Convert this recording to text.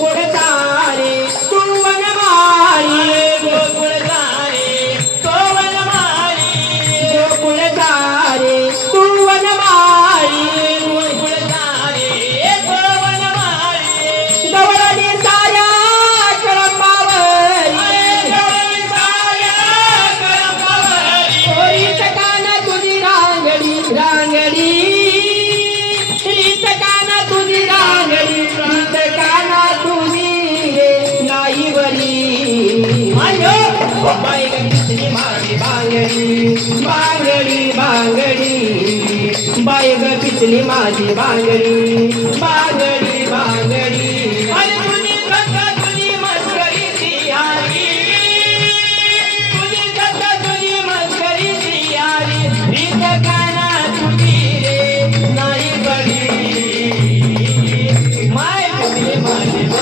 गोकुळ सारे तू वनमाळी गोकुळ सारे तो वनमाळी गोकुळ सारे तू वनमाळी गोकुळ सारे तो वनमाळी गवळणी साऱ्या कळंबावरी गवळणी साऱ्या कळंबावरी होळीत काना तुझी रांगडी रांगडी रीत काना तुझी रांगडी रीत काना तुझी रे नाही वरी मायो बाई ग पिचली माझी बांगडी बांगडी बांगडी बाई ग पिचली माझी बांगडी बांगडी